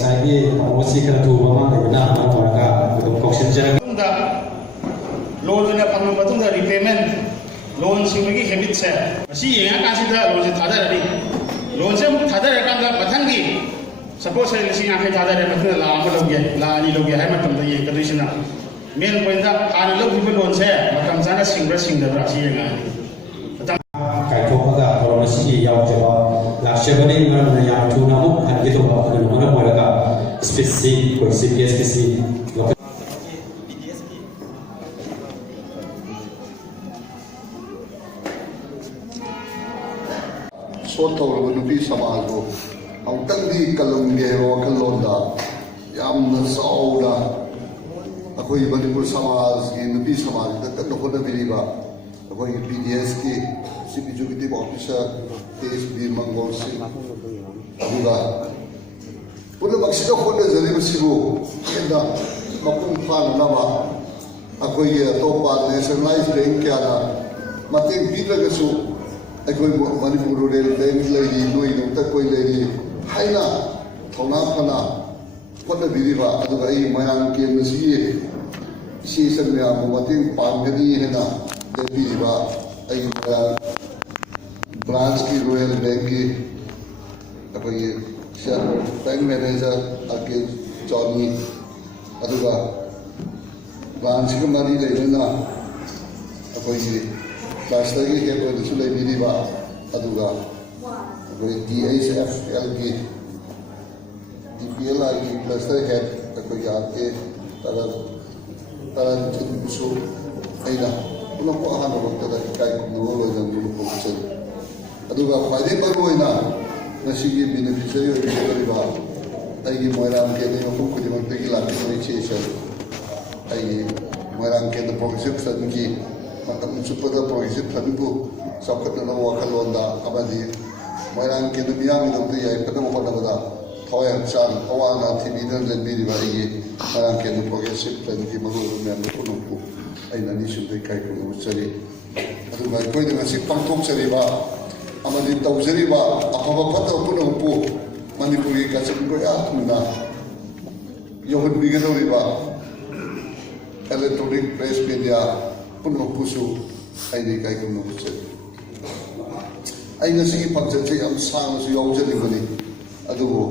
ꯉꯁꯥꯏꯒꯤ ꯄꯣꯠꯁꯤ ꯈꯔ ꯊꯨꯕ ꯑꯃ ꯂꯩꯕꯅ ꯑꯃ ꯑꯣꯏꯔꯒ ꯑꯗꯨꯝ ꯀꯧꯁꯤꯟꯖꯔꯒ ꯂꯣꯟ ꯑꯣꯏꯅ ꯐꯪꯕ ꯃꯇꯨꯡꯗ ꯔꯤꯄꯦꯃꯦꯟ ꯂꯣꯟ ꯁꯤꯡꯕꯒꯤ ꯍꯦꯕꯤꯠꯁꯦ ꯃꯁꯤ ꯌꯦꯡꯉꯀꯥꯟꯁꯤꯗ ꯂꯣꯟꯁꯦ ꯊꯥꯗꯔꯅꯤ ꯂꯣꯟꯁꯦ ꯑꯃꯨꯛ ꯊꯥꯗꯔꯀꯥꯟꯗ ꯃꯊꯪꯒꯤ ꯁꯄꯣꯁ ꯑꯩ 50,000 ꯊꯥꯗꯔꯦ ꯃꯊꯪꯗ ꯂꯥꯛ ꯑꯃ ꯂꯧꯒꯦ ꯂꯥꯛ 2 ꯂꯧꯒꯦ ꯍꯥꯏꯕ ꯃꯇꯝꯗ ꯌꯦꯡꯒꯗꯣꯏꯁꯤꯅ ꯃꯦꯟ ꯄꯣꯏꯟꯇ ꯍꯥꯟꯅ ꯂꯧꯈꯤꯕ ꯂꯣꯟꯁꯦ ꯃꯇꯝ ꯆꯥꯅ ꯁꯤꯡꯕ꯭ꯔꯥ ꯁꯤꯡꯗꯕ꯭ꯔꯥ ꯁꯤ ꯌꯦꯡꯉꯛꯑꯅꯤ ꯀꯥꯏꯊꯣꯛꯑꯒ ꯊꯧꯔꯝ ꯑꯁꯤꯒꯤ ꯌꯥꯎꯖꯕ ꯂꯥꯛꯆꯕꯅꯤ ꯃꯔꯝꯅ ꯌꯥꯝ ꯊꯨꯅ ꯑꯃꯨꯛ ꯍꯟꯒꯗꯧꯕ ꯑꯗꯨꯅ ꯃꯔꯝ ꯑꯣꯏꯔꯒ ꯁ꯭ꯄꯤꯆꯁꯤ ꯑꯩꯈꯣꯏ ꯆꯤꯐ ꯒꯦꯁꯀꯤꯁꯤ ꯁꯣꯠ ꯇꯧꯔꯕ ꯅꯨꯄꯤ ꯁꯃꯥꯖꯕꯨ ꯑꯃꯨꯛꯇꯪꯗꯤ ꯀꯜꯂꯝꯒꯦ ꯍꯥꯏꯕ ꯋꯥꯈꯜꯂꯣꯟꯗ ꯌꯥꯝꯅ ꯆꯥꯎꯅ ꯑꯩꯈꯣꯏ ꯃꯅꯤꯄꯨꯔ ꯁꯃꯥꯖꯒꯤ ꯅꯨꯄꯤ ꯁꯃꯥꯖꯗ ꯀꯟꯅ ꯍꯣꯠꯅꯕꯤꯔꯤꯕ ꯑꯩꯈꯣꯏꯒꯤ PDSꯀꯤ ꯆꯤꯐ ꯑꯦꯛꯖꯤꯀ꯭ꯌꯨꯇꯤꯚ ꯑꯣꯐꯤꯁꯥꯔ KSB ꯃꯪꯒꯣꯜ ꯁꯤꯡ ꯑꯗꯨꯒ ꯄꯨꯝꯅꯃꯛꯁꯤꯗ ꯍꯣꯠꯅꯖꯔꯤꯕꯁꯤꯕꯨ ꯍꯦꯟꯅ ꯃꯄꯨꯡ ꯐꯥꯅꯅꯕ ꯑꯩꯈꯣꯏꯒꯤ ꯑꯇꯣꯞꯄ ꯅꯦꯁꯅꯦꯂꯥꯏꯖ ꯕꯦꯡꯛ ꯀꯌꯥꯅ ꯃꯇꯦꯡ ꯄꯤꯗ꯭ꯔꯒꯁꯨ ꯑꯩꯈꯣꯏ ꯃꯅꯤꯄꯨꯔ ꯔꯨꯔꯦꯜ ꯕꯦꯡꯛ ꯂꯩꯔꯤ ꯅꯣꯏꯒꯤꯗꯃꯛꯇ ꯑꯩꯈꯣꯏ ꯂꯩꯔꯤ ꯍꯥꯏꯅ ꯊꯧꯅꯥ ꯐꯅ ꯍꯣꯠꯅꯕꯤꯔꯤꯕ ꯑꯗꯨꯒ ꯑꯩ ꯃꯣꯏꯔꯥꯡ ꯀꯦꯟꯕꯁꯤꯒꯤ ꯏꯆꯦ ꯏꯆꯟ ꯃꯌꯥꯝꯕꯨ ꯃꯇꯦꯡ ꯄꯥꯡꯒꯅꯤ ꯍꯥꯏꯅ ꯂꯦꯞꯄꯤꯔꯤꯕ ꯑꯩ ꯃꯣꯏꯔꯥꯡ ꯕ꯭ꯔꯥꯟꯁꯀꯤ ꯔꯣꯌꯦꯜ ꯕꯦꯡꯛꯀꯤ ꯑꯩꯈꯣꯏꯒꯤ ꯕꯦꯡꯛ ꯃꯦꯅꯦꯖꯔ RK ꯖꯣꯅꯤ ꯑꯗꯨꯒ ꯕ꯭ꯔꯥꯟꯁꯤꯒ ꯃꯔꯤ ꯂꯩꯅꯅ ꯑꯩꯈꯣꯏꯒꯤ ꯀ꯭ꯂꯁꯇꯔꯒꯤ ꯍꯦꯗ ꯑꯣꯏꯅꯁꯨ ꯂꯩꯕꯤꯔꯤꯕ ꯑꯗꯨꯒ ꯑꯩꯈꯣꯏ DHFLꯒꯤ DPLRꯒꯤ ꯀ꯭ꯂꯁꯇꯔ ꯍꯦꯗ ꯑꯩꯈꯣꯏꯒꯤ RK ꯇꯔꯟ ꯆꯟꯕꯨꯁꯨ ꯑꯩꯅ ꯄꯨꯝꯅꯃꯛ ꯑꯍꯥꯟꯕꯃꯛꯇꯗ ꯏꯀꯥꯏ ꯈꯨꯝꯅꯕ ꯂꯣꯏꯅꯕ ꯐꯣꯡꯆꯔꯤ ꯑꯗꯨꯒ ꯈ꯭ꯋꯥꯏꯗꯒꯤ ꯃꯔꯨꯑꯣꯏꯅ ꯉꯁꯤꯒꯤ ꯕꯦꯅꯤꯐꯤꯁꯔꯤ ꯑꯣꯏꯕꯤꯒꯗꯧꯔꯤꯕ ꯑꯩꯒꯤ ꯃꯣꯏꯔꯥꯡ ꯀꯦꯟꯗ ꯃꯐꯝ ꯈꯨꯗꯤꯡꯃꯛꯇꯒꯤ ꯂꯥꯛꯄꯤꯕ ꯏꯆꯦ ꯏꯆꯟ ꯑꯩꯒꯤ ꯃꯣꯏꯔꯥꯡ ꯀꯦꯟꯗ ꯄ꯭ꯔꯣꯒ꯭ꯔꯦꯁꯤꯞ ꯐꯟꯒꯤ ꯃꯇꯝ ꯆꯨꯞꯄꯗ ꯄ꯭ꯔꯣꯒ꯭ꯔꯦꯁꯤꯞ ꯐꯟꯕꯨ ꯆꯥꯎꯈꯠꯅꯅꯕ ꯋꯥꯈꯜꯂꯣꯟꯗ ꯑꯃꯗꯤ ꯃꯣꯏꯔꯥꯡ ꯀꯦꯟꯗ ꯃꯤꯌꯥꯝꯒꯤꯗꯃꯛꯇ ꯌꯥꯏꯐꯅꯕ ꯍꯣꯠꯅꯕꯗ ꯊꯋꯥꯏ ꯍꯛꯆꯥꯡ ꯑꯋꯥ ꯑꯅꯥ ꯊꯤꯕꯤꯗꯨꯅ ꯂꯦꯟꯕꯤꯔꯤꯕ ꯑꯩꯒꯤ ꯃꯣꯏꯔꯥꯡ ꯀꯦꯟꯗ ꯄ꯭ꯔꯣꯒ꯭ꯔꯦꯁꯤꯞ ꯐꯟꯒꯤ ꯃꯔꯨꯑꯣꯏꯕ ꯃꯌꯥꯝꯗ ꯄꯨꯝꯅꯃꯛꯄꯨ ꯑꯩꯅ ꯑꯅꯤꯁꯨꯕꯗ ꯏꯀꯥꯏ ꯈꯨꯝꯅꯕ ꯎꯠꯆꯔꯤ ꯑꯗꯨꯒ ꯑꯩꯈꯣꯏꯅ ꯉꯁꯤ ꯄꯥꯡꯊꯣꯛꯆꯔꯤꯕ ꯑꯃꯗꯤ ꯇꯧꯖꯔꯤꯕ ꯑꯐꯕ ꯐꯠꯇꯕ ꯄꯨꯝꯅꯃꯛꯄꯨ ꯃꯅꯤꯄꯨꯔꯒꯤ ꯀꯆꯟ ꯀꯣꯏꯌꯥ ꯊꯨꯡꯅ ꯌꯧꯍꯟꯕꯤꯒꯗꯧꯔꯤꯕ electronic press media ꯄꯨꯝꯅꯃꯛꯄꯨꯁꯨ ꯑꯩꯅ ꯏꯀꯥꯏ ꯈꯨꯝꯅꯕ ꯎꯠꯆꯔꯤ ꯑꯩ ꯉꯁꯤꯒꯤ ꯐꯪꯁꯟꯁꯦ ꯌꯥꯝ ꯁꯥꯡꯅꯁꯨ ꯌꯥꯎꯖꯅꯤꯡꯕꯅꯤ ꯑꯗꯨꯕꯨ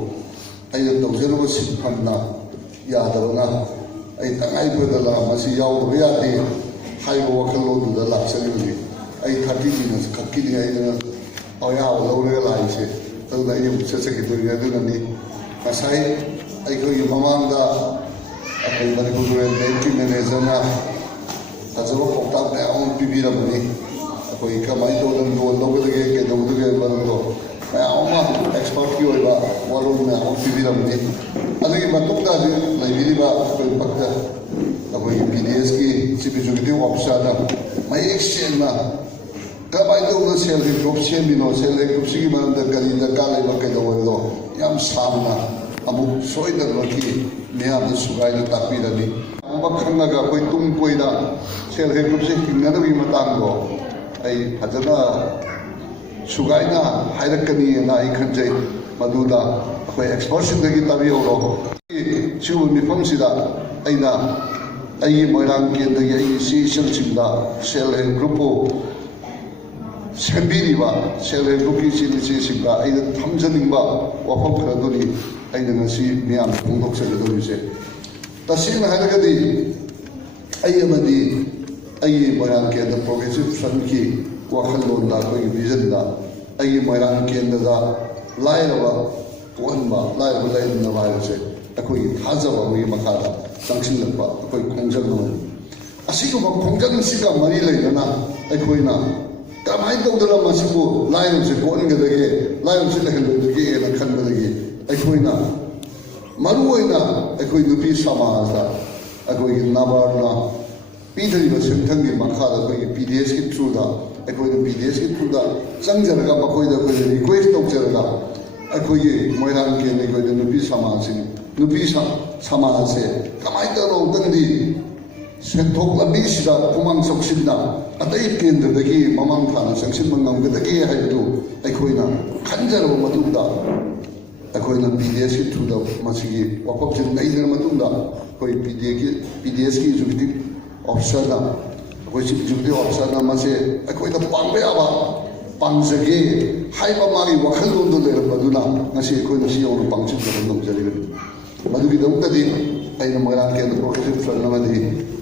ꯑꯩꯅ ꯇꯧꯖꯔꯨꯕ ꯁꯤꯟꯐꯝꯅ ꯌꯥꯗꯕꯅ ꯑꯩ ꯇꯉꯥꯏꯐꯗꯅ ꯃꯁꯤ ꯌꯥꯎꯗꯕ ꯌꯥꯗꯦ ꯍꯥꯏꯕ ꯋꯥꯈꯜꯂꯣꯟꯗꯨꯗ ꯂꯥꯛꯆꯔꯤꯕꯅꯤ ꯑꯩ 30 ꯃꯤꯅꯠꯁ ꯈꯛꯀꯤꯅꯤ ꯑꯩꯅ ꯑꯌꯥꯕ ꯂꯧꯔꯒ ꯂꯥꯛꯏꯁꯦ ꯑꯗꯨꯅ ꯑꯩ ꯑꯃꯨꯛ ꯆꯠꯆꯈꯤꯗꯣꯏꯅꯤ ꯑꯗꯨꯅꯅꯤ ꯉꯁꯥꯏ ꯑꯩꯈꯣꯏꯒꯤ ꯃꯃꯥꯡꯗ ꯑꯩꯈꯣꯏ ꯃꯅꯤꯄꯨꯔ ꯔꯨꯔꯦꯜ ꯕꯦꯡꯛꯀꯤ ꯃꯦꯅꯦꯖꯔꯅ ꯐꯖꯕ ꯄꯥꯎꯇꯥꯛ ꯃꯌꯥꯝ ꯑꯃ ꯄꯤꯕꯤꯔꯝꯕꯅꯤ ꯑꯩꯈꯣꯏ ꯀꯃꯥꯏꯅ ꯇꯧꯗꯅ ꯂꯣꯟ ꯂꯧꯒꯗꯒꯦ ꯀꯩꯗꯧꯒꯗꯒꯦ ꯃꯔꯝꯗꯣ ꯃꯌꯥꯝ ꯑꯃ ꯑꯦꯛꯁꯄꯔꯠꯀꯤ ꯑꯣꯏꯕ ꯋꯥꯔꯣꯜ ꯃꯌꯥꯝ ꯑꯃ ꯄꯤꯕꯤꯔꯝꯕꯅꯤ ꯑꯗꯨꯒꯤ ꯃꯇꯨꯡꯗ ꯍꯧꯖꯤꯛ ꯂꯩꯕꯤꯔꯤꯕ ꯑꯩꯈꯣꯏ ꯄꯛꯇ ꯑꯩꯈꯣꯏꯒꯤ PDSꯀꯤ ꯆꯤꯐ ꯑꯦꯛꯖꯤꯀ꯭ꯌꯨꯇꯤꯚ ꯑꯣꯐꯤꯁꯥꯔꯅ ꯃꯌꯦꯛ ꯁꯦꯡꯅ ꯀꯃꯥꯏꯅ ꯇꯧꯅ ꯁꯦꯜ ꯍꯦꯜꯞ ꯒ꯭ꯔꯨꯞ ꯁꯦꯝꯃꯤꯅꯣ ꯁꯦꯜ ꯍꯦꯜꯞ ꯒ꯭ꯔꯨꯞꯁꯤꯒꯤ ꯃꯔꯝꯗ ꯀꯔꯤ ꯗꯔꯀꯥꯔ ꯂꯩꯕ ꯀꯩꯗꯧꯕꯗꯣ ꯌꯥꯝ ꯁꯥꯡꯅ ꯑꯃꯨꯛ ꯁꯣꯏꯗꯅꯃꯛꯀꯤ ꯃꯤꯌꯥꯝꯗ ꯁꯨꯒꯥꯏꯅ ꯇꯥꯛꯄꯤꯔꯅꯤ ꯑꯃ ꯈꯪꯉꯒ ꯑꯩꯈꯣꯏ ꯇꯨꯡ ꯀꯣꯏꯅ ꯁꯦꯜ ꯍꯦꯜꯞ ꯒ꯭ꯔꯨꯞꯁꯦ ꯍꯤꯡꯅꯕꯒꯤ ꯃꯇꯥꯡꯗꯣ ꯑꯩ ꯐꯖꯅ ꯁꯨꯒꯥꯏꯅ ꯍꯥꯏꯔꯛꯀꯅꯤꯅ ꯑꯩ ꯈꯟꯖꯩ ꯃꯗꯨꯗ ꯑꯩꯈꯣꯏ ꯑꯦꯛꯁꯄꯔꯠꯁꯤꯡꯗꯒꯤ ꯇꯥꯕꯤꯍꯧꯔꯣ ꯁꯤꯒꯨꯝꯕ ꯃꯤꯐꯝꯁꯤꯗ ꯑꯩꯅ ꯑꯩꯒꯤ ꯃꯣꯏꯔꯥꯡ ꯀꯦꯟꯗꯒꯤ ꯑꯩꯒꯤ ꯏꯆꯦ ꯏꯆꯟꯁꯤꯡꯗ ꯁꯦꯜ ꯍꯦꯜꯞ ꯒ꯭ꯔꯨꯞꯄꯨ ꯁꯦꯝꯕꯤꯔꯤꯕ ꯁꯦꯜ ꯍꯦꯜꯞ ꯒ꯭ꯔꯨꯞꯀꯤ ꯏꯆꯤꯜ ꯏꯆꯦꯁꯤꯡꯗ ꯑꯩꯅ ꯊꯝꯖꯅꯤꯡꯕ ꯋꯥꯐꯝ ꯈꯔꯗꯨꯅꯤ ꯑꯩꯅ ꯉꯁꯤ ꯃꯤꯌꯥꯝꯗ ꯐꯣꯡꯗꯣꯛꯆꯒꯗꯧꯔꯤꯁꯦ ꯇꯁꯦꯡꯅ ꯍꯥꯏꯔꯒꯗꯤ ꯑꯩ ꯑꯃꯗꯤ ꯑꯩꯒꯤ ꯃꯣꯏꯔꯥꯡ ꯀꯦꯟꯗ ꯄ꯭ꯔꯣꯒ꯭ꯔꯦꯁꯤꯞ ꯐꯟꯒꯤ ꯋꯥꯈꯜꯂꯣꯟꯗ ꯑꯩꯈꯣꯏꯒꯤ ꯚꯤꯖꯟꯗ ꯑꯩꯒꯤ ꯃꯣꯏꯔꯥꯡ ꯀꯦꯟꯗꯗ ꯂꯥꯏꯔꯕ ꯄꯣꯛꯍꯟꯕ ꯂꯥꯏꯔꯕ ꯂꯩꯍꯟꯅꯕ ꯍꯥꯏꯕꯁꯦ ꯑꯩꯈꯣꯏꯒꯤ ꯊꯥꯖꯕ ꯑꯃꯒꯤ ꯃꯈꯥꯗ ꯆꯪꯁꯤꯜꯂꯛꯄ ꯑꯩꯈꯣꯏ ꯈꯣꯡꯖꯪ ꯑꯃꯅꯤ ꯑꯁꯤꯒꯨꯝꯕ ꯈꯣꯡꯖꯪꯁꯤꯒ ꯃꯔꯤ ꯂꯩꯅꯅ ꯑꯩꯈꯣꯏꯅ ꯀꯃꯥꯏꯅ ꯇꯧꯗꯅ ꯃꯁꯤꯕꯨ ꯂꯥꯏꯔꯕꯁꯦ ꯀꯣꯛꯍꯟꯒꯗꯒꯦ ꯂꯥꯏꯔꯕꯁꯦ ꯂꯩꯍꯟꯒꯗꯒꯦꯅ ꯈꯟꯕꯗꯒꯤ ꯑꯩꯈꯣꯏꯅ ꯃꯔꯨꯑꯣꯏꯅ ꯑꯩꯈꯣꯏ ꯅꯨꯄꯤ ꯁꯃꯥꯖꯗ ꯑꯩꯈꯣꯏꯒꯤ ꯅꯕꯥꯔꯅ ꯄꯤꯗꯔꯤꯕ ꯁꯦꯟꯊꯪꯒꯤ ꯃꯈꯥꯗ ꯑꯩꯈꯣꯏꯒꯤ PDSꯀꯤ ꯊ꯭ꯔꯨꯗ ꯑꯩꯈꯣꯏꯅ PDSꯀꯤ ꯊ꯭ꯔꯨꯗ ꯆꯪꯖꯔꯒ ꯃꯈꯣꯏꯗ ꯑꯩꯈꯣꯏꯅ ꯔꯤꯀ꯭ꯋꯦꯁ ꯇꯧꯖꯔꯒ ꯑꯩꯈꯣꯏꯒꯤ ꯃꯣꯏꯔꯥꯡ ꯀꯦꯟꯗ ꯑꯩꯈꯣꯏꯗ ꯅꯨꯄꯤ ꯁꯃꯥꯖꯁꯦ ꯀꯃꯥꯏꯅ ꯇꯧꯅ ꯑꯃꯨꯛꯇꯪꯗꯤ ꯁꯦꯟꯊꯣꯛ ꯂꯝꯕꯤꯁꯤꯗ ꯈꯨꯃꯥꯡ ꯆꯥꯎꯁꯤꯟꯅ ꯑꯇꯩ ꯀꯦꯟꯗ꯭ꯔꯗꯒꯤ ꯃꯃꯥꯡ ꯊꯥꯅ ꯆꯪꯁꯤꯟꯕ ꯉꯝꯒꯗꯒꯦ ꯍꯥꯏꯕꯗꯨ ꯑꯩꯈꯣꯏꯅ ꯈꯟꯖꯔꯕ ꯃꯇꯨꯡꯗ ꯑꯩꯈꯣꯏꯅ ꯄꯤ ꯗꯤ ꯑꯦꯁꯀꯤ ꯊ꯭ꯔꯨꯗ ꯃꯁꯤꯒꯤ ꯋꯥꯐꯝꯁꯤ ꯅꯩꯅꯔ ꯃꯇꯨꯡꯗ ꯑꯩꯈꯣꯏ ꯄꯤ ꯗꯤ ꯑꯦꯁꯀꯤ ꯑꯦꯛꯖꯤꯀ꯭ꯌꯨꯇꯤꯕ ꯑꯣꯐꯤꯁꯥꯔꯅ ꯑꯩꯈꯣꯏ ꯆꯤꯐ ꯑꯦꯛꯖꯤꯀ꯭ꯌꯨꯇꯤꯕ ꯑꯣꯐꯤꯁꯥꯔꯅ ꯃꯁꯦ ꯑꯩꯈꯣꯏꯗ ꯄꯥꯡꯕ ꯌꯥꯕ ꯄꯥꯡꯖꯒꯦ ꯍꯥꯏꯕ ꯃꯥꯒꯤ ꯋꯥꯈꯜꯂꯣꯟꯗꯣ ꯂꯩꯔꯝꯕꯗꯨꯅ ꯉꯁꯤ ꯑꯩꯈꯣꯏꯅ ꯁꯤ ꯌꯧꯅ ꯄꯥꯡꯁꯤꯟꯖꯕ ꯉꯝꯖꯔꯤꯕꯅꯤ ꯃꯗꯨꯒꯤꯗꯃꯛꯇꯗꯤ ꯑꯩꯅ ꯃꯣꯏꯔꯥꯡ ꯀꯦꯟꯗ꯭ꯔ ꯄ꯭ꯔꯣꯒ꯭ꯔꯦꯁꯤꯞ ꯐ꯭ꯔꯟꯠ ꯑꯃꯗꯤ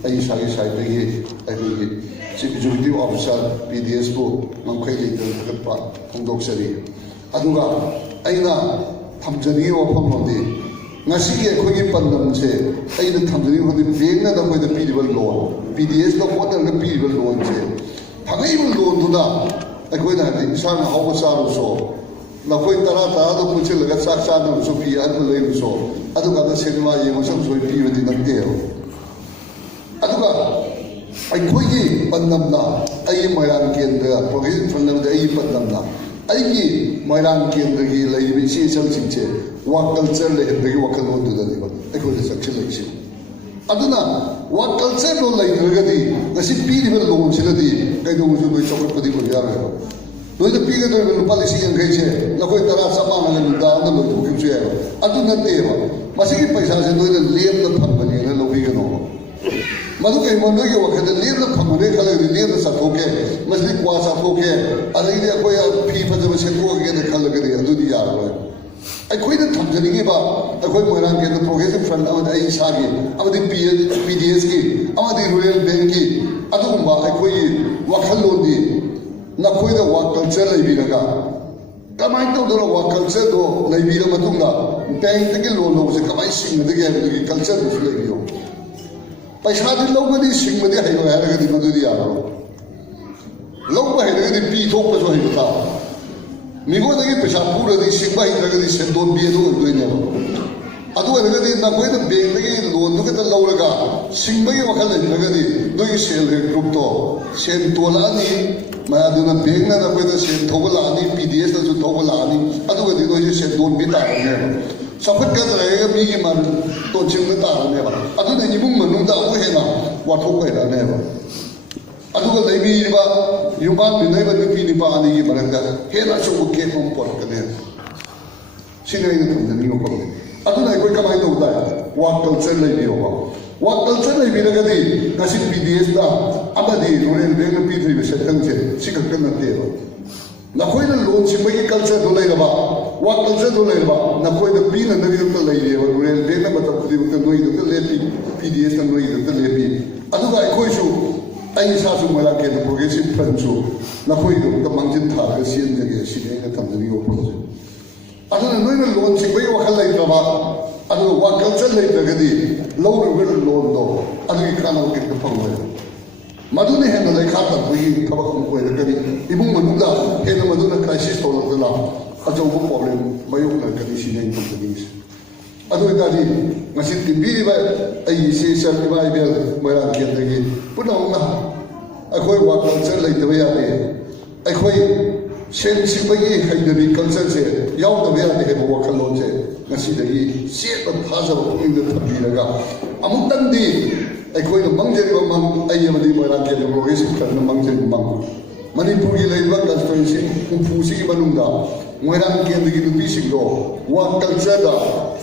ꯑꯩ ꯏꯁꯥꯒꯤ ꯁꯥꯏꯠꯇꯒꯤ ꯑꯩꯈꯣꯏꯒꯤ ꯆꯤꯐ ꯑꯦꯛꯖꯤꯀ꯭ꯌꯨꯇꯤꯕ ꯑꯣꯐꯤꯁꯥꯔ ꯄꯤ ꯗꯤ ꯑꯦꯁꯄꯨ ꯉꯝꯈꯩ ꯂꯩꯇꯅ ꯊꯥꯒꯠꯄ ꯐꯣꯡꯗꯣꯛꯆꯔꯤ ꯑꯗꯨꯒ ꯑꯩꯅ ꯊꯝꯖꯅꯤꯡꯉꯤꯕ ꯋꯥꯐꯝꯗꯤ ꯉꯁꯤꯒꯤ ꯑꯩꯈꯣꯏꯒꯤ ꯄꯥꯟꯗꯝꯁꯦ ꯑꯩꯅ ꯊꯝꯖꯅꯤꯡꯕꯗꯤ ꯕꯦꯡꯛꯅ ꯑꯩꯈꯣꯏꯗ ꯄꯤꯔꯤꯕ ꯂꯣꯟ ꯄꯤ ꯗꯤ ꯑꯦꯁꯅ ꯍꯣꯠꯅꯔꯒ ꯄꯤꯔꯤꯕ ꯂꯣꯟꯁꯦ ꯐꯪꯉꯛꯏꯕ ꯂꯣꯟꯗꯨꯅ ꯑꯩꯈꯣꯏꯅ ꯍꯥꯏꯕꯗꯤ ꯏꯟꯁꯥꯡ ꯑꯍꯥꯎꯕ ꯆꯥꯔꯨꯁꯨ ꯅꯈꯣꯏ ꯇꯔꯥꯗ ꯄꯨꯟꯁꯤꯜꯂꯒ ꯆꯥꯛ ꯆꯥꯅꯕꯁꯨ ꯐꯤ ꯑꯍꯟꯕ ꯂꯩꯕꯁꯨ ꯑꯗꯨꯀꯥꯟꯗ ꯁꯤꯅꯦꯃꯥ ꯌꯦꯡꯕꯁꯨ ꯄꯤꯕꯗꯤ ꯅꯠꯇꯦꯕ ꯑꯗꯨꯒ ꯑꯩꯈꯣꯏꯒꯤ ꯄꯥꯟꯗꯝꯅ ꯑꯩꯒꯤ ꯃꯣꯏꯔꯥꯡ ꯀꯦꯟꯗ꯭ꯔ ꯄ꯭ꯔꯣꯒ꯭ꯔꯦꯁꯤꯞ ꯐ꯭ꯔꯟꯠ ꯑꯃꯗꯤ ꯑꯩꯒꯤ ꯄꯥꯟꯗꯝꯅ ꯑꯩꯒꯤ ꯃꯣꯏꯔꯥꯡ ꯀꯦꯟꯗ꯭ꯔꯒꯤ ꯂꯩꯔꯤꯕ ꯏꯆꯦ ꯏꯆꯜꯁꯤꯡꯁꯦ ꯋꯥꯔꯛ ꯀꯜꯆꯔ ꯂꯩꯍꯟꯕꯒꯤ ꯋꯥꯈꯜꯂꯣꯟꯗꯨꯗꯅꯦꯕ ꯑꯩꯈꯣꯏꯗ ꯆꯪꯁꯤꯜꯂꯛꯏꯁꯦ ꯑꯗꯨꯅ ꯋꯥꯔꯛ ꯀꯜꯆꯔꯗꯣ ꯂꯩꯇ꯭ꯔꯒꯗꯤ ꯉꯁꯤ ꯄꯤꯔꯤꯕ ꯂꯣꯟꯁꯤꯅꯗꯤ ꯀꯩꯗꯧꯕꯁꯨ ꯅꯣꯏ ꯆꯥꯎꯈꯠꯄꯗꯤ ꯑꯣꯏꯕ ꯌꯥꯔꯣꯏꯕ ꯅꯣꯏꯗ ꯄꯤꯒꯗꯧꯔꯤꯕ ꯂꯨꯄꯥ 50,000ꯁꯦ ꯅꯈꯣꯏ 10 ꯆꯞ ꯃꯥꯟꯅꯅ ꯅꯨꯡꯗꯥꯡꯗ ꯂꯣꯏꯊꯣꯛꯈꯤꯕꯁꯨ ꯌꯥꯏꯕ ꯑꯗꯨ ꯅꯠꯇꯦꯕ ꯃꯁꯤꯒꯤ ꯄꯩꯁꯥꯁꯦ ꯅꯣꯏꯅ ꯂꯦꯝꯅ ꯐꯪꯕꯅꯦꯅ ꯂꯧꯕꯤꯒꯅꯣꯕ ꯃꯗꯨ ꯀꯩꯒꯨꯝꯕ ꯅꯣꯏꯒꯤ ꯋꯥꯈꯜꯗ ꯂꯦꯝꯅ ꯐꯪꯕꯅꯦ ꯈꯜꯂꯒꯗꯤ ꯂꯦꯝꯅ ꯆꯥꯊꯣꯛꯀꯦ ꯃꯁꯤꯗꯤ ꯀ꯭ꯋꯥ ꯆꯥꯊꯣꯛꯀꯦ ꯑꯗꯒꯤꯗꯤ ꯑꯩꯈꯣꯏ ꯐꯤ ꯐꯖꯕ ꯁꯦꯠꯇꯣꯛꯑꯒꯦꯅ ꯈꯜꯂꯒꯗꯤ ꯑꯗꯨꯗꯤ ꯌꯥꯔꯔꯣꯏ ꯑꯩꯈꯣꯏꯅ ꯊꯝꯖꯅꯤꯡꯉꯤꯕ ꯑꯩꯈꯣꯏ ꯃꯣꯏꯔꯥꯡ ꯀꯦꯟꯗ꯭ꯔ ꯄ꯭ꯔꯣꯒ꯭ꯔꯦꯁꯤꯞ ꯐ꯭ꯔꯟꯠ ꯑꯃꯗꯤ ꯑꯩ ꯏꯁꯥꯒꯤ ꯑꯃꯗꯤ ꯄꯤ ꯗꯤ ꯑꯦꯁꯀꯤ ꯑꯃꯗꯤ ꯔꯨꯔꯦꯜ ꯕꯦꯡꯛꯀꯤ ꯑꯗꯨꯒꯨꯝꯕ ꯑꯩꯈꯣꯏꯒꯤ ꯋꯥꯈꯜꯂꯣꯟꯗꯤ ꯅꯈꯣꯏꯗ ꯋꯥꯔꯛ ꯀꯜꯆꯔ ꯂꯩꯕꯤꯔꯒ ꯀꯃꯥꯏꯅ ꯇꯧꯗꯅ ꯋꯥꯔꯛ ꯀꯜꯆꯔꯗꯣ ꯂꯩꯕꯤꯔ ꯃꯇꯨꯡꯗ ꯕꯦꯡꯛꯇꯒꯤ ꯂꯣꯟ ꯂꯧꯕꯁꯦ ꯀꯃꯥꯏꯅ ꯁꯤꯡꯒꯗꯒꯦ ꯍꯥꯏꯕꯗꯨꯒꯤ ꯀꯜꯆꯔꯗꯨꯁꯨ ꯂꯩꯕꯤꯌꯨ ꯄꯩꯁꯥꯗꯤ ꯂꯧꯒꯅꯤ ꯁꯤꯡꯕꯗꯤ ꯍꯩꯔꯣꯏ ꯍꯥꯏꯔꯒꯗꯤ ꯃꯗꯨꯗꯤ ꯌꯥꯔꯣꯏ ꯂꯧꯕ ꯍꯩꯔꯒꯗꯤ ꯄꯤꯊꯣꯛꯄꯁꯨ ꯍꯩꯕ ꯇꯥꯕ ꯃꯤꯉꯣꯟꯗꯒꯤ ꯄꯩꯁꯥ ꯄꯨꯔꯗꯤ ꯁꯤꯡꯕ ꯍꯩꯇ꯭ꯔꯒꯗꯤ ꯁꯦꯟꯗꯣꯟꯕꯤ ꯑꯗꯨ ꯑꯣꯏꯗꯣꯏꯅꯦꯕ ꯑꯗꯨ ꯑꯣꯏꯔꯒꯗꯤ ꯅꯈꯣꯏꯅ ꯕꯦꯡꯛꯇꯒꯤ ꯂꯣꯟꯗꯨ ꯈꯛꯇ ꯂꯧꯔꯒ ꯁꯤꯡꯕꯒꯤ ꯋꯥꯈꯜ ꯂꯩꯇ꯭ꯔꯒꯗꯤ ꯅꯣꯏꯒꯤ ꯁꯦꯜ ꯍꯦꯜꯞ ꯒ꯭ꯔꯨꯞꯇꯣ ꯁꯦꯟ ꯇꯣꯜꯂꯛꯑꯅꯤ ꯃꯌꯥꯝꯗꯨꯅ ꯕꯦꯡꯛꯅ ꯅꯈꯣꯏꯗ ꯁꯦꯟ ꯊꯧꯕ ꯂꯥꯛꯑꯅꯤ ꯄꯤ ꯗꯤ ꯑꯦꯁꯅꯁꯨ ꯊꯧꯕ ꯂꯥꯛꯑꯅꯤ ꯑꯗꯨꯒꯗꯤ ꯅꯣꯏꯁꯦ ꯁꯦꯟꯗꯣꯟꯕꯤ ꯇꯥꯔꯅꯦꯕ ꯆꯥꯎꯈꯠꯀꯗ꯭ꯔꯒ ꯃꯤꯒꯤ ꯇꯣꯟꯁꯤꯟꯕ ꯇꯥꯔꯅꯦꯕ ꯑꯗꯨꯅ ꯏꯃꯨꯡ ꯃꯅꯨꯡꯗ ꯑꯃꯨꯛ ꯍꯦꯟꯅ ꯋꯥꯊꯣꯛ ꯂꯩꯔꯛꯑꯅꯦꯕ ꯑꯗꯨꯒ ꯂꯩꯕꯤꯔꯤꯕ ꯌꯨꯝꯕꯥꯟꯃꯤꯟꯅꯔꯤꯕ ꯅꯨꯄꯤ ꯅꯨꯄꯥ ꯑꯅꯤꯒꯤ ꯃꯔꯛꯇ ꯍꯦꯟꯅ ꯑꯆꯧꯕ ꯒꯦꯞ ꯑꯃ ꯄꯣꯔꯛꯀꯅꯦꯕ ꯁꯤꯅꯤ ꯑꯩꯅ ꯊꯝꯖꯅꯤꯡꯕ ꯄꯣꯠꯅꯤ ꯑꯗꯨꯅ ꯑꯩꯈꯣꯏ ꯀꯃꯥꯏꯅ ꯇꯧꯕ ꯇꯥꯏ ꯋꯥꯔꯛ ꯀꯜꯆꯔ ꯂꯩꯕꯤꯌꯣꯕ ꯋꯥꯔꯛ ꯀꯜꯆꯔ ꯂꯩꯕꯤꯔꯒꯗꯤ ꯉꯁꯤ ꯄꯤ ꯗꯤ ꯑꯦꯁꯅ ꯑꯃꯗꯤ ꯔꯨꯔꯦꯜ ꯕꯦꯡꯛꯅ ꯄꯤꯗ꯭ꯔꯤꯕ ꯁꯦꯟꯊꯪꯁꯦ ꯁꯤ ꯈꯛꯇ ꯅꯠꯇꯦꯕ ꯅꯈꯣꯏꯅ ꯂꯣꯟ ꯁꯤꯡꯕꯒꯤ ꯀꯜꯆꯔꯗꯣ ꯂꯩꯔꯕ ꯋꯥꯔꯛ ꯀꯜꯆꯔꯗꯣ ꯂꯩꯔꯕ ꯅꯈꯣꯏꯗ ꯄꯤꯅꯅꯕꯒꯤꯗꯃꯛꯇ ꯂꯩꯔꯦꯕ ꯔꯨꯔꯦꯜ ꯕꯦꯡꯛꯅ ꯃꯇꯝ ꯈꯨꯗꯤꯡꯃꯛꯇ ꯅꯣꯏꯒꯤꯗꯃꯛꯇ ꯂꯦꯞꯄꯤ ꯄꯤ ꯗꯤ ꯑꯦꯁꯅ ꯅꯣꯏꯒꯤꯗꯃꯛꯇ ꯂꯦꯞꯄꯤ ꯑꯗꯨꯒ ꯑꯩꯈꯣꯏꯁꯨ ꯑꯩ ꯏꯁꯥꯁꯨ ꯃꯣꯏꯔꯥꯡ ꯀꯦꯟꯗ꯭ꯔ ꯄ꯭ꯔꯣꯒ꯭ꯔꯦꯁꯤꯞ ꯐ꯭ꯔꯟꯠꯁꯨ ꯅꯈꯣꯏꯒꯤꯗꯃꯛꯇ ꯃꯥꯡꯖꯤꯟ ꯊꯥꯔꯒ ꯆꯦꯟꯖꯒꯦ ꯁꯤꯅꯤ ꯑꯩꯅ ꯊꯝꯖꯅꯤꯡꯕ ꯋꯥꯐꯝꯁꯦ ꯑꯗꯨꯅ ꯅꯣꯏꯅ ꯂꯣꯟ ꯁꯤꯡꯕꯒꯤ ꯋꯥꯈꯜ ꯂꯩꯇ꯭ꯔꯕ ꯑꯗꯨꯒ ꯋꯥꯔꯛ ꯀꯜꯆꯔ ꯂꯩꯇ꯭ꯔꯒꯗꯤ ꯂꯧꯔꯤꯕ ꯂꯣꯟꯗꯣ ꯑꯗꯨꯒꯤ ꯀꯥꯟꯅꯕ ꯀꯩꯝꯇ ꯐꯪꯉꯣꯏ ꯃꯗꯨꯅ ꯍꯦꯟꯅ ꯂꯩꯈꯥ ꯇꯛꯄꯒꯤ ꯊꯕꯛ ꯑꯃ ꯑꯣꯏꯔꯒꯅꯤ ꯏꯃꯨꯡ ꯃꯅꯨꯡꯗ ꯍꯦꯟꯅ ꯃꯗꯨꯅ ꯀ꯭ꯔꯥꯏꯁꯤꯁ ꯊꯣꯛꯂꯛꯇꯅ ꯑꯆꯧꯕ ꯄ꯭ꯔꯣꯕ꯭ꯂꯦꯝ ꯃꯥꯌꯣꯛꯅꯔꯛꯀꯅꯤ ꯁꯤꯅꯤ ꯑꯩꯅ ꯊꯝꯖꯅꯤꯡꯉꯤꯁꯦ ꯑꯗꯨ ꯑꯣꯏꯇꯥꯔꯗꯤ ꯉꯁꯤ ꯇꯤꯟꯕꯤꯔꯤꯕ ꯑꯩꯒꯤ ꯏꯆꯦ ꯏꯆꯜ ꯏꯃꯥ ꯏꯕꯦꯜ ꯃꯣꯏꯔꯥꯡ ꯀꯦꯟꯗ꯭ꯔꯒꯤ ꯄꯨꯝꯅꯃꯛꯅ ꯑꯩꯈꯣꯏ ꯋꯥꯔꯛ ꯀꯜꯆꯔ ꯂꯩꯇꯕ ꯌꯥꯗꯦ ꯑꯩꯈꯣꯏ ꯁꯦꯟ ꯁꯤꯡꯕꯒꯤ ꯍꯩꯅꯕꯤ ꯀꯜꯆꯔꯁꯦ ꯌꯥꯎꯗꯕ ꯌꯥꯗꯦ ꯍꯥꯏꯕ ꯋꯥꯈꯜꯂꯣꯟꯁꯦ ꯉꯁꯤꯗꯒꯤ ꯆꯦꯠꯅ ꯊꯥꯖꯕ ꯄꯨꯛꯅꯤꯡꯗ ꯊꯝꯕꯤꯔꯒ ꯑꯃꯨꯛꯇꯪꯗꯤ ꯑꯩꯈꯣꯏꯅ ꯃꯪꯖꯔꯤꯕ ꯃꯪ ꯑꯩ ꯑꯃꯗꯤ ꯃꯣꯏꯔꯥꯡ ꯀꯦꯟꯗ꯭ꯔ ꯄ꯭ꯔꯣꯒ꯭ꯔꯦꯁꯤꯞ ꯐ꯭ꯔꯟꯠꯅ ꯃꯪꯖꯔꯤꯕ ꯃꯪ ꯃꯅꯤꯄꯨꯔꯒꯤ ꯂꯩꯔꯤꯕ ꯀꯟꯁꯇꯤꯇ꯭ꯋꯦꯟꯁꯤ ꯍꯨꯝꯐꯨꯁꯤꯒꯤ ꯃꯅꯨꯡꯗ ꯃꯣꯏꯔꯥꯡ ꯀꯦꯟꯗ꯭ꯔꯒꯤ ꯅꯨꯄꯤꯁꯤꯡꯗꯣ ꯋꯥꯔꯛ ꯀꯜꯆꯔꯗ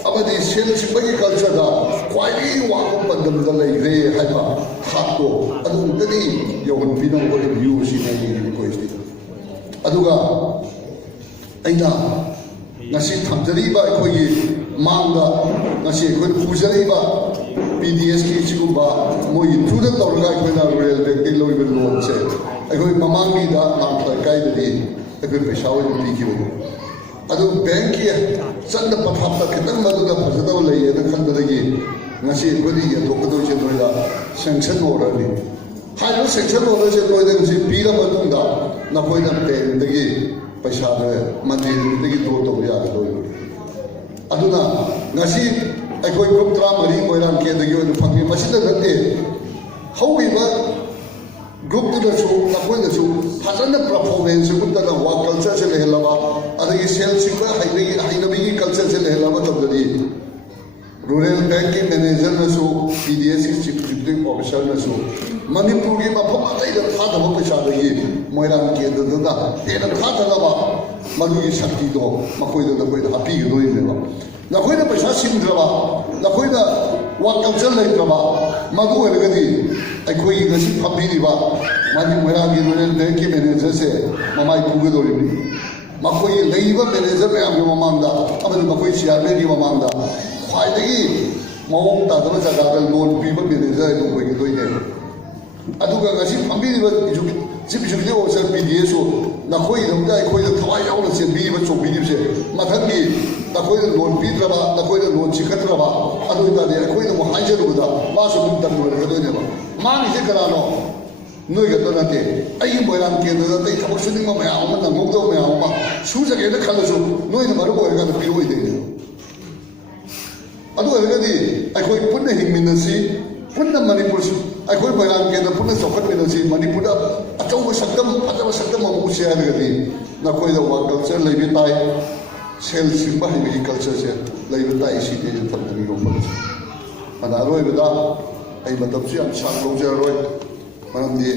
ꯑꯃꯗꯤ ꯁꯦꯜ ꯁꯤꯡꯕꯒꯤ ꯀꯜꯆꯔꯗ ꯈ꯭ꯋꯥꯏꯗꯒꯤ ꯋꯥꯡꯕ ꯄꯥꯟꯗꯝꯗ ꯂꯩꯈ꯭ꯔꯦ ꯍꯥꯏꯕ ꯊꯥꯛꯇꯣ ꯑꯗꯨꯃꯛꯇꯗꯤ ꯌꯧꯍꯟꯕꯤꯅꯕ ꯑꯣꯏꯕꯤꯌꯨ ꯁꯤꯅꯤ ꯑꯩꯒꯤ ꯔꯤꯀ꯭ꯋꯦꯁꯇꯤ ꯑꯗꯨꯒ ꯑꯩꯅ ꯉꯁꯤ ꯊꯝꯖꯔꯤꯕ ꯑꯩꯈꯣꯏꯒꯤ ꯃꯥꯡꯗ ꯉꯁꯤ ꯑꯩꯈꯣꯏꯅ ꯄꯨꯖꯔꯤꯕ ꯄꯤ ꯗꯤ ꯑꯦꯁꯀꯤ ꯁꯤꯒꯨꯝꯕ ꯃꯣꯏꯒꯤ ꯊ꯭ꯔꯨꯗ ꯇꯧꯔꯒ ꯑꯩꯈꯣꯏꯅ ꯔꯨꯔꯦꯜ ꯕꯦꯡꯛꯇꯒꯤ ꯂꯧꯔꯤꯕ ꯂꯣꯟꯁꯦ ꯑꯩꯈꯣꯏ ꯃꯃꯥꯡꯒꯤꯗ ꯂꯥꯛꯄ ꯂꯩꯀꯥꯏꯗꯗꯤ ꯑꯩꯈꯣꯏ ꯄꯩꯁꯥ ꯑꯣꯏꯅ ꯄꯤꯈꯤꯕꯅꯤ ꯑꯗꯨ ꯕꯦꯡꯛꯀꯤ ꯆꯠꯅ ꯄꯊꯥꯞꯇ ꯈꯤꯇꯪ ꯃꯗꯨꯗ ꯐꯖꯗꯕ ꯂꯩꯌꯦꯅ ꯈꯟꯕꯗꯒꯤ ꯉꯁꯤ ꯑꯩꯈꯣꯏꯅ ꯌꯦꯟꯊꯣꯛꯀꯗꯧꯔꯤꯁꯦ ꯅꯣꯏꯗ ꯁꯦꯡꯁꯟ ꯑꯣꯔꯗꯔꯅꯤ ꯍꯥꯏꯔꯤꯕ ꯁꯦꯡꯁꯟ ꯑꯣꯔꯗꯔꯁꯦ ꯅꯣꯏꯗ ꯉꯁꯤ ꯄꯤꯔ ꯃꯇꯨꯡꯗ ꯅꯈꯣꯏꯅ ꯕꯦꯡꯛꯇꯒꯤ ꯄꯩꯁꯥꯗ ꯃꯟꯗꯦ ꯅꯨꯃꯤꯠꯇꯒꯤ ꯗ꯭ꯔꯣ ꯇꯧꯕ ꯌꯥꯒꯗꯧꯔꯤꯕ ꯑꯗꯨꯅ ꯉꯁꯤ ꯑꯩꯈꯣꯏ ꯒ꯭ꯔꯨꯞ 14 ꯃꯣꯏꯔꯥꯡ ꯀꯦꯟꯗ꯭ꯔꯒꯤ ꯑꯣꯏꯅ ꯐꯪꯉꯤ ꯃꯁꯤꯗ ꯅꯠꯇꯦ ꯍꯧꯔꯤꯕ ꯒ꯭ꯔꯨꯞꯇꯨꯗꯁꯨ ꯅꯈꯣꯏꯅꯁꯨ ꯐꯖꯅ ꯄꯔꯐꯣꯔꯃꯦꯟꯁ ꯎꯠꯇꯅ ꯋꯥꯔꯛ ꯀꯜꯆꯔꯁꯦ ꯂꯩꯍꯜꯂꯕ ꯑꯗꯒꯤ ꯁꯦꯜ ꯁꯤꯡꯕ ꯍꯩꯅꯕꯤꯒꯤ ꯀꯜꯆꯔꯁꯦ ꯂꯩꯍꯜꯂꯕ ꯃꯇꯝꯗꯗꯤ rural bank ki manager na so PDS ki chief executive officer na so Manipur ki mafam atai da tha da paisa da yi Moirang ke da da he na tha da ba madu ki shakti do makoi da koi da api gi do ni ba na koi da paisa sim dra ba na koi da wa culture lai dra ba madu er ga di ai koi ga si phabi ni ba mani Moirang ki rural bank ki manager se mamai pu ga do ni makoi lai ba manager me am mamam da amadi makoi chairman ki mamam da ꯈ꯭ꯋꯥꯏꯗꯒꯤ ꯃꯑꯣꯡ ꯇꯥꯗꯕ ꯖꯒꯥꯗ ꯂꯣꯟ ꯄꯤꯕ manager ꯍꯥꯏꯗꯨ ꯑꯣꯏꯒꯗꯣꯏꯅꯦꯕ ꯑꯗꯨꯒ ꯉꯁꯤ ꯐꯝꯕꯤꯔꯤꯕ chief executive officer ꯄꯤꯗꯤꯑꯦꯁꯨ ꯅꯈꯣꯏꯒꯤꯗꯃꯛꯇ ꯑꯩꯈꯣꯏꯗ ꯊꯋꯥꯏ ꯌꯥꯎꯅ ꯆꯦꯟꯕꯤꯔꯤꯕ ꯆꯣꯡꯕꯤꯔꯤꯕꯁꯦ ꯃꯊꯪꯒꯤ ꯅꯈꯣꯏꯅ ꯂꯣꯟ ꯄꯤꯗ꯭ꯔꯕ ꯅꯈꯣꯏꯅ ꯂꯣꯟ ꯆꯤꯈꯠꯇ꯭ꯔꯕ ꯑꯗꯨ ꯑꯣꯏꯇꯥꯔꯗꯤ ꯑꯩꯈꯣꯏꯅ ꯑꯃꯨꯛ ꯍꯥꯏꯖꯔꯨꯕꯗ ꯃꯥꯁꯨ ꯑꯗꯨꯝ ꯇꯟꯅꯔꯛꯀꯗꯣꯏꯅꯦꯕ ꯃꯥꯒꯤꯁꯦ ꯀꯅꯥꯅꯣ ꯅꯣꯏꯒꯗ ꯅꯠꯇꯦ ꯑꯩꯒꯤ ꯃꯣꯏꯔꯥꯡ ꯀꯦꯟꯗ꯭ꯔꯗ ꯑꯇꯩ ꯊꯕꯛ ꯁꯨꯅꯤꯡꯕ ꯃꯌꯥꯝ ꯑꯃ ꯅꯪꯍꯧꯗꯕ ꯃꯌꯥꯝ ꯑꯃ ꯁꯨꯖꯒꯦꯅ ꯈꯜꯂꯁꯨ ꯅꯣꯏꯅ ꯃꯔꯨ ꯑꯣꯏꯔꯀꯥꯟꯗ ꯄꯤꯔꯛꯑꯣꯏꯗꯣꯏꯅꯦꯕ ꯑꯗꯨ ꯑꯣꯏꯔꯒꯗꯤ ꯑꯩꯈꯣꯏ ꯄꯨꯟꯅ ꯍꯤꯡꯃꯤꯟꯅꯁꯤ ꯄꯨꯟꯅ ꯃꯅꯤꯄꯨꯔꯁꯨ ꯑꯩꯈꯣꯏ ꯃꯣꯏꯔꯥꯡ ꯀꯦꯟꯗ꯭ꯔ ꯄꯨꯟꯅ ꯆꯥꯎꯈꯠꯃꯤꯟꯅꯁꯤ ꯃꯅꯤꯄꯨꯔꯗ ꯑꯆꯧꯕ ꯁꯛꯇꯝ ꯐꯖꯕ ꯁꯛꯇꯝ ꯑꯃ ꯎꯁꯤ ꯍꯥꯏꯔꯒꯗꯤ ꯅꯈꯣꯏꯗ ꯋꯥ ꯀꯜꯆꯔ ꯂꯩꯕ ꯇꯥꯏ ꯁꯦꯜ ꯁꯤꯡꯕ ꯍꯩꯕꯒꯤ ꯀꯜꯆꯔꯁꯦ ꯂꯩꯕ ꯇꯥꯏ ꯁꯤꯗꯤ ꯑꯩꯅ ꯊꯝꯖꯅꯤꯡꯕ ꯃꯐꯝꯁꯦ ꯑꯗ ꯑꯔꯣꯏꯕꯗ ꯑꯩ ꯃꯇꯝꯁꯨ ꯌꯥꯝ ꯁꯥꯡ ꯂꯧꯖꯔꯔꯣꯏ ꯃꯔꯝꯗꯤ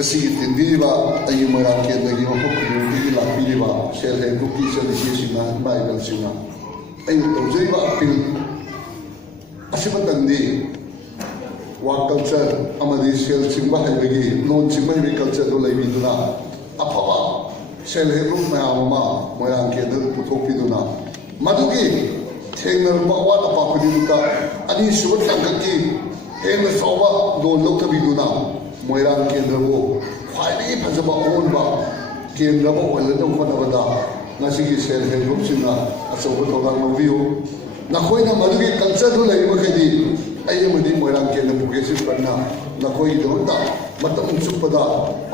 ꯑꯁꯤꯒꯤ ꯇꯤꯟꯕꯤꯔꯤꯕ ꯑꯩꯒꯤ ꯃꯣꯏꯔꯥꯡ ꯀꯦꯟꯗ꯭ꯔꯒꯤ ꯃꯐꯝ ꯈꯨꯗꯤꯡꯃꯛꯇꯒꯤ ꯂꯥꯛꯄꯤꯔꯤꯕ ꯁꯦꯜꯐ ꯍꯦꯜꯞ ꯒ꯭ꯔꯨꯞꯀꯤ ꯏꯆꯟꯅꯨꯄꯤꯁꯤꯡꯅ ꯏꯃꯥ ꯏꯕꯦꯜꯁꯤꯡꯅ ꯑꯩꯅ ꯇꯧꯖꯔꯤꯕ ꯑꯄꯤꯜ ꯑꯁꯤꯃꯇꯪꯗꯤ ꯋꯥꯔꯛ ꯀꯜꯆꯔ ꯑꯃꯗꯤ ꯁꯦꯜ ꯆꯤꯡꯕ ꯍꯩꯕꯒꯤ ꯂꯣꯟ ꯆꯤꯡꯕ ꯍꯩꯕꯒꯤ ꯀꯜꯆꯔꯗꯨ ꯂꯩꯕꯤꯗꯨꯅ ꯑꯐꯕ ꯁꯦꯜꯐ ꯍꯦꯜꯞ ꯒ꯭ꯔꯨꯞ ꯃꯌꯥꯝ ꯑꯃ ꯃꯣꯏꯔꯥꯡ ꯀꯦꯟꯗ꯭ꯔꯗ ꯄꯨꯊꯣꯛꯄꯤꯗꯨꯅ ꯃꯗꯨꯒꯤ ꯊꯦꯡꯅꯔꯛꯄ ꯑꯋꯥꯠ ꯑꯄꯥ ꯈꯨꯗꯤꯡꯃꯛꯇ ꯑꯅꯤꯁꯨꯕ ꯇꯥꯡꯀꯛꯀꯤ ꯍꯦꯟꯅ ꯆꯥꯎꯕ ꯂꯣꯟ ꯂꯧꯊꯕꯤꯗꯨꯅ ꯃꯣꯏꯔꯥꯡ ꯀꯦꯟꯗ꯭ꯔꯕꯨ ꯈ꯭ꯋꯥꯏꯗꯒꯤ ꯐꯖꯕ ꯑꯑꯣꯟꯕ ꯀꯦꯟꯗ꯭ꯔ ꯑꯃ ꯑꯣꯏꯍꯟꯅꯕ ꯍꯣꯠꯅꯕꯗ ꯉꯁꯤꯒꯤ ꯁꯦꯜꯐ ꯍꯦꯜꯞ ꯒ꯭ꯔꯨꯞꯁꯤꯡꯅ ꯑꯆꯧꯕ ꯊꯧꯗꯥꯡ ꯂꯧꯕꯤꯌꯨ ꯅꯈꯣꯏꯅ ꯃꯗꯨꯒꯤ ꯀꯜꯆꯔꯗꯨ ꯂꯩꯔꯤꯕꯈꯩꯗꯤ ꯑꯩ ꯑꯃꯗꯤ ꯃꯣꯏꯔꯥꯡ ꯀꯦꯟꯗ꯭ꯔ ꯄ꯭ꯔꯣꯒ꯭ꯔꯦꯁꯤꯞ ꯐ꯭ꯔꯟꯠꯅ ꯅꯈꯣꯏꯒꯤꯗꯃꯛꯇ ꯃꯇꯝ ꯆꯨꯞꯄꯗ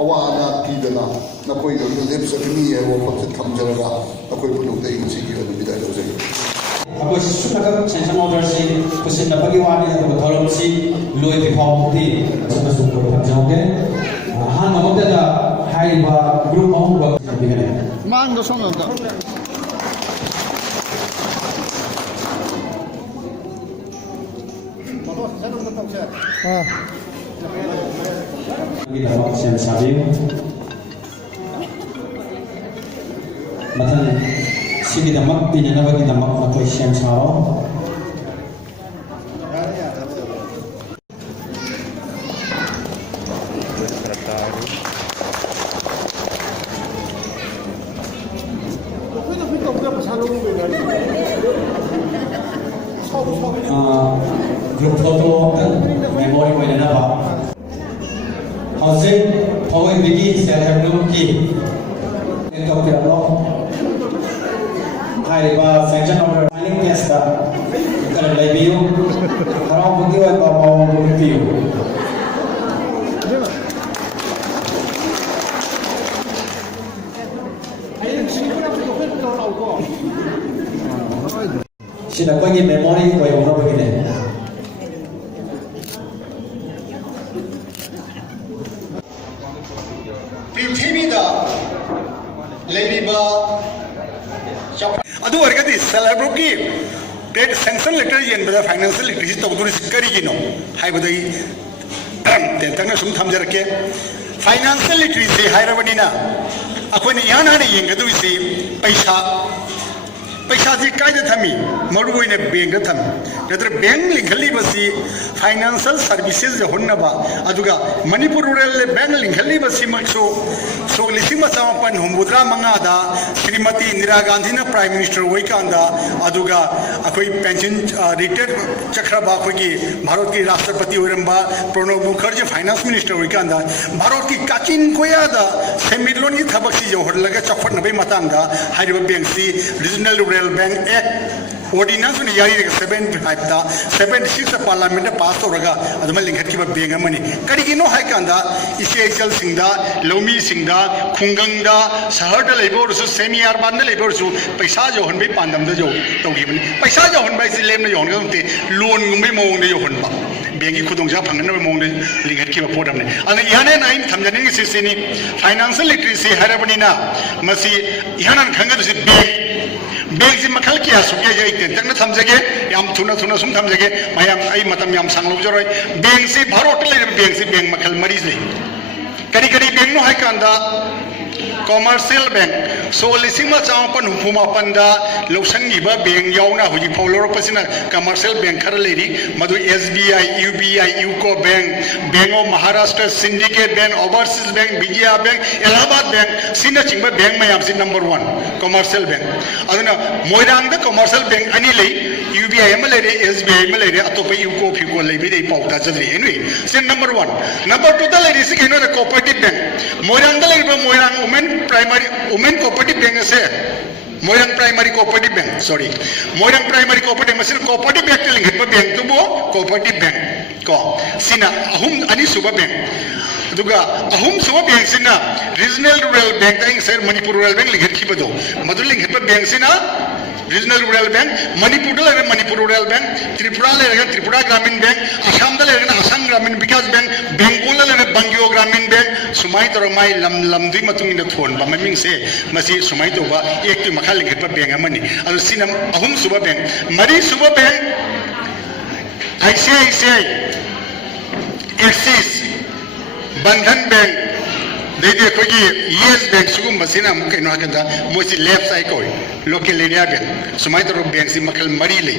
ꯑꯋꯥ ꯑꯅꯥ ꯄꯤꯗꯅ ꯅꯈꯣꯏꯒꯤꯗꯃꯛꯇ ꯂꯦꯞꯆꯒꯅꯤ ꯍꯥꯏꯕ ꯋꯥꯐꯝꯁꯦ ꯊꯝꯖꯔꯒ ꯑꯩꯈꯣꯏ ꯄꯨꯝꯅꯃꯛꯇ ꯑꯩ ꯉꯁꯤꯒꯤ ꯑꯣꯏꯅ ꯕꯤꯗꯥꯏ ꯂꯧꯖꯒꯦ ꯑꯩꯈꯣꯏ ꯁꯨꯞꯅꯈꯛ ꯁꯦꯟꯁꯟ ꯑꯣꯔꯗꯔꯁꯤ ꯄꯨꯁꯤꯟꯅꯕꯒꯤ ꯋꯥꯅꯤ ꯑꯗꯨꯒ ꯊꯧꯔꯝꯁꯤ ꯂꯣꯏꯗ꯭ꯔꯤ ꯐꯥꯎꯕꯗꯤ ꯑꯁꯨꯝꯅꯁꯨ ꯑꯩꯈꯣꯏ ꯊꯝꯖꯍꯧꯒꯦ ꯑꯍꯥꯟꯕꯃꯛꯇꯗ ꯍꯥꯏꯔꯤꯕ ꯒ꯭ꯔꯨꯞ ꯑꯍꯨꯝꯈꯛ ꯊꯝꯕꯤꯒꯅꯤ ꯃꯥꯡꯗ ꯁꯣꯝꯗ ꯒꯤꯗꯃꯛ ꯁꯦꯝ ꯁꯥꯕꯤꯌꯨ ꯃꯊꯪ ꯁꯤꯒꯤꯗꯃꯛ ꯄꯤꯅꯅꯕꯒꯤꯗꯃꯛ ꯃꯈꯣꯏ ꯁꯦꯝ ꯁꯥꯔꯣ ꯒ꯭ꯔꯨꯞ ꯐꯣꯇꯣ ꯃꯦꯃꯣꯔꯤ ꯑꯣꯏꯅꯅꯕ ꯍꯧꯖꯤꯛ ꯊꯧꯑꯣꯏꯕꯤꯒꯤ ꯁꯦꯜꯐ ꯍꯦꯜꯞ ꯒ꯭ꯔꯨꯞꯀꯤ ꯇꯧꯕꯤꯔꯛꯂꯣ ꯍꯥꯏꯔꯤꯕ ꯁꯦꯟꯁꯟ ꯑꯣꯔꯗꯔ ꯁꯥꯏꯅꯤꯡ ꯄꯦꯖꯇ ꯈꯔ ꯂꯩꯕꯤꯌꯨ ꯍꯔꯥꯎꯕꯒꯤ ꯑꯣꯏꯕ ꯃꯑꯣꯡꯗ ꯎꯠꯄꯤꯌꯨ ꯁꯤꯅ ꯑꯩꯈꯣꯏꯒꯤ ꯃꯦꯃꯣꯔꯤ ꯑꯣꯏꯍꯧꯅꯕꯒꯤꯅꯦ ꯄ꯭ꯔꯤꯊꯤꯕꯤꯗ ꯂꯩꯔꯤꯕ ꯑꯗꯨ ꯑꯣꯏꯔꯒꯗꯤ ꯁꯦꯜꯐ ꯍꯦꯜꯞ ꯒ꯭ꯔꯨꯞꯀꯤ ꯁꯦꯡꯁꯟ ꯂꯦꯇꯔ ꯌꯦꯟꯕꯗ ꯐꯥꯏꯅꯥꯟꯁꯤꯌꯦꯜ ꯂꯤꯇꯔꯦꯁꯤ ꯇꯧꯗꯣꯔꯤꯁꯤ ꯀꯔꯤꯒꯤꯅꯣ ꯍꯥꯏꯕꯗ ꯑꯩ ꯇꯦꯟꯇꯪꯅ ꯁꯨꯝ ꯊꯝꯖꯔꯛꯀꯦ ꯐꯥꯏꯅꯥꯟꯁꯤꯌꯦꯜ ꯂꯤꯇꯔꯦꯁꯤ ꯍꯥꯏꯔꯕꯅꯤꯅ ꯑꯩꯈꯣꯏꯅ ꯏꯍꯥꯟ ꯍꯥꯟꯅ ꯌꯦꯡꯒꯗꯣꯏꯁꯤ ꯄꯩꯁꯥꯁꯤ ꯀꯥꯏꯗ ꯊꯝꯃꯤ ꯃꯔꯨꯑꯣꯏꯅ ꯕꯦꯡꯗ ꯊꯝꯃꯤ ꯅꯠꯇ꯭ꯔꯒ ꯕꯦꯡ ꯂꯤꯡꯈꯠꯂꯤꯕꯁꯤ ꯐꯥꯏꯅꯥꯟꯁꯤꯌꯦꯜ ꯁꯔꯚꯤꯁꯦꯁ ꯌꯧꯍꯟꯅꯕ ꯑꯗꯨꯒ ꯃꯅꯤꯄꯨꯔ ꯔꯨꯔꯦꯜ ꯕꯦꯡ ꯂꯤꯡꯈꯠꯂꯤꯕꯁꯤꯃꯛꯁꯨ ꯁꯣꯛ 1995ꯗ ꯁ꯭ꯔꯤꯃꯇꯤ ꯏꯟꯗꯤꯔꯥ ꯒꯥꯟꯙꯤꯅ ꯄ꯭ꯔꯥꯏꯝ ꯃꯤꯅꯤꯁꯇꯔ ꯑꯣꯏꯀꯥꯟꯗ ꯑꯗꯨꯒ ꯑꯩꯈꯣꯏ ꯄꯦꯟꯁꯟ ꯔꯤꯇꯥꯌꯔ ꯆꯠꯈ꯭ꯔꯕ ꯑꯩꯈꯣꯏꯒꯤ ꯚꯥꯔꯠꯀꯤ ꯔꯥꯁꯇ꯭ꯔꯄꯇꯤ ꯑꯣꯏꯔꯝꯕ ꯄ꯭ꯔꯅꯕ ꯃꯨꯈꯔꯖꯤ ꯐꯥꯏꯅꯥꯟꯁ ꯃꯤꯅꯤꯁꯇꯔ ꯑꯣꯏꯀꯥꯟꯗ ꯚꯥꯔꯠꯀꯤ ꯀꯥꯆꯤꯟ ꯀꯣꯌꯥꯗ ꯁꯦꯟꯃꯤꯠꯂꯣꯟꯒꯤ ꯊꯕꯛꯁꯤ ꯌꯧꯍꯜꯂꯒ ꯆꯥꯎꯈꯠꯅꯕꯒꯤ ꯃꯇꯥꯡꯗ ꯍꯥꯏꯔꯤꯕ ꯕꯦꯡꯁꯤ ꯔꯤꯖꯅꯦꯜ ꯔꯨꯔꯦꯜ ꯕꯦꯡ ꯑꯦꯛ ordinance ni yari rega 75 da 76 parliament pass toraga aduma lingkhatkiba beng amani karigino hai kanda isel singda lomi singda khungangda shahar da leibor su semi urban da leibor su paisa jo honbai pandam da jo togibani paisa jo honbai si lemna yon ga te loan ngumbai mong da jo honba bengi khudongja phangna mong da lingkhatkiba podam ne anga ihane nine thamjaning sisini financial literacy harabani na masi ihanan khanga si bank से मखल क्या सुके जे tension में थमजगे याम थुना थुना सुम थमजगे मयाम आई मतम याम सांगलो जरोय bank से भारत ले बैंक से बैंक मखल मरीज ले करी करी बैंक नो हाय कांदा commercial bank so lising ma chang pan hupuma panda losang iba bank yauna huji follow pasina commercial bank khar leri madu SBI UBI UCO bank Bank of Maharashtra Syndicate Bank Overseas Bank Vijaya Bank Allahabad Bank sina chingba bank mayam sin number 1 commercial bank aduna moirang da commercial bank ani lei UBI ma lere SBI ma lere atopa UCO FICO lei bi dei pauta jadri anyway sin number 1 number 2 da lere sig ino cooperative bank moirang da lere moirang women cooperative bank ase Moirang primary cooperative bank sorry Moirang primary cooperative masin cooperative bank ling hit bank tu bo cooperative bank ko sina ahum ani suba bank duga ahum suba bank sina regional rural bank ta ing sir Manipur rural bank ling hit ki bado madul ling hit bank sina regional rural bank Manipur dal Manipur rural bank Tripura le Tripura Gramin bank Assam dal Assam Gramin Vikas bank Bengal le Bangyo Gramin bank sumai toromai lam dui matung ina thon ba maming se masi sumai to ba ek tu makhal ling pa bank amani adu sinam ahum suba bank mari suba bank ICICI Axis Bandhan bank dede ko gi Yes bank sugum basina mukai no hakanda mosi left side ko local area bank sumai to bank si makhal mari le